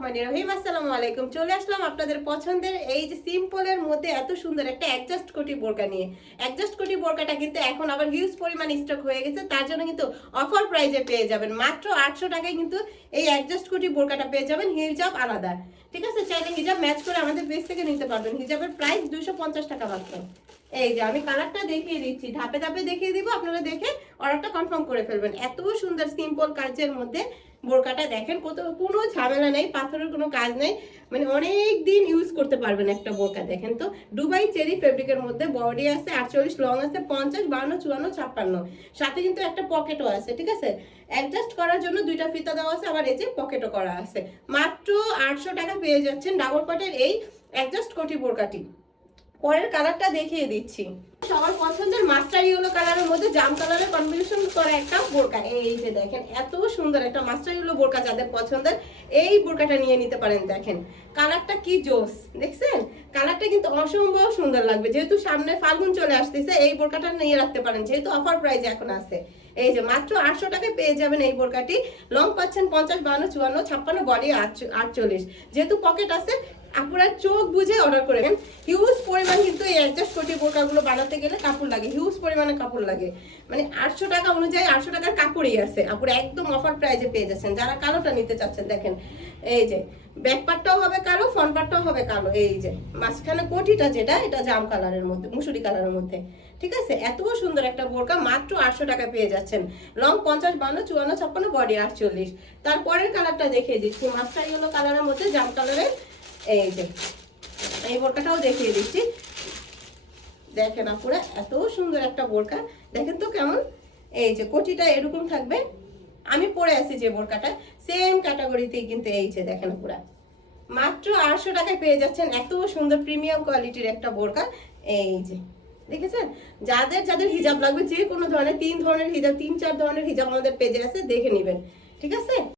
রহমানির রহিম। আসসালামু আলাইকুম। চলে আসলাম আপনাদের পছন্দের এই যে সিম্পলের মধ্যে এত সুন্দর একটা অ্যাডজাস্ট কোটি বোরকা নিয়ে। অ্যাডজাস্ট কোটি বোরকাটা কিন্তু এখন আবার হিউজ পরিমাণ স্টক হয়ে গেছে, তার জন্য কিন্তু অফার প্রাইজে পেয়ে যাবেন। মাত্র 800 টাকায় কিন্তু এই অ্যাডজাস্ট কোটি বোরকাটা পেয়ে যাবেন, হিজাব আলাদা। ঠিক আছে, চাইলে হিজাব ম্যাচ করে আমাদের পেজ থেকে নিতে পারবেন। হিজাবের প্রাইস 250 টাকা মাত্র। এই যে আমি কালারটা দেখিয়ে দিচ্ছি, ধাপে ধাপে দেখিয়ে দিব, আপনারা দেখে অর্ডারটা কনফার্ম করে ফেলবেন। এত সুন্দর সিম্পল কাজের মধ্যে বোরকাটা দেখেন, কোনো ঝামেলা নেই, পাথরের কোনো কাজ নেই, মানে অনেক দিন ইউজ করতে পারবেন একটা বোরকা। দেখেন তো, দুবাই চেরি ফেব্রিকের মধ্যে বডি আছে 48, লং আছে 50, 52, 54, 56, সাথে কিন্তু একটা পকেটও আছে। ঠিক আছে, অ্যাডজাস্ট করার জন্য দুইটা ফিতা দেওয়া আছে, আবার এই যে পকেটও করা আছে। মাত্র 800 টাকা পেয়ে যাচ্ছেন ডাবল পাটের এই অ্যাডজাস্ট কোটি বোরকাটি। পরের কালারটা দেখিয়ে দিচ্ছি, সবার পছন্দের মাস্টার ইয়েলো কালারের মধ্যে জাম কালারের কম্বিনেশন করা একটা বোরকা। এই যে দেখেন, এত সুন্দর একটা মাস্টার ইয়েলো বোরকা যাদের পছন্দের এই বোরকাটা নিয়ে নিতে পারেন। দেখেন কালারটা কি জোস, দেখছেন? কালারটা কিন্তু অসম্ভব সুন্দর লাগবে। যেহেতু সামনে ফাল্গুন চলে আসতেছে, এই বোরকাটা নিয়ে রাখতে পারেন, যেহেতু অফার প্রাইস এখন আছে। এই যে মাত্র 800 টাকায় পেয়ে যাবেন এই বোরকাটি। লং পাচ্ছেন 50, 52, 54, 56, বডি 48। যেহেতু পকেট আছে, আপনারা চোখ বুঝে অর্ডার করবেন। হিউজ পরিমাণ কিন্তু এই অ্যাডজাস্ট কোটি বোরকাগুলো বানাতে গেলে কাপড় লাগে, হিউজ পরিমাণে কাপড় লাগে। মানে 800 টাকা অনুযায়ী 800 টাকার কাপড়ই আছে। আপনারা একদম অফার প্রাইজে পেয়ে যাচ্ছেন যারা কালোটা নিতে চাচ্ছেন। দেখেন এই যে ব্যাক পার্টটাও হবে কালো, ফ্রন্ট পার্টটাও হবে কালো। এই যে মাঝখানে কোটিটা যেটা, এটা জাম কালারের মধ্যে, মুসুরি কালারের মধ্যে। ঠিক আছে, এত সুন্দর একটা বোরকা মাত্র 800 টাকা পেয়ে যাচ্ছেন। Long 50, 52, 54, 56, body 48। তারপরের কালারটা দেখিয়ে দিচ্ছি, মাস্টার ইয়েলো কালারের মধ্যে জাম কালারের। এই যে এই বোরকাটাও দেখিয়ে দিচ্ছি, দেখেন আপুরা এত সুন্দর একটা বোরকা। দেখেন তো কেমন, এই যে কোটিটা এরকম থাকবে। আমি পরে আছি যে বোরকাটা, সেম ক্যাটাগরিতেই কিন্তু। এই যে দেখেন আপুরা, মাত্র 800 টাকায় পেয়ে যাচ্ছেন এত সুন্দর প্রিমিয়াম কোয়ালিটির একটা বোরকা। এই যে দেখেছেন, যাদের যাদের হিজাব লাগবে, যে কোনো ধরনের 3 ধরনের হিজাব, 3-4 ধরনের হিজাব আমাদের পেজে আছে, দেখে নেবেন। ঠিক আছে।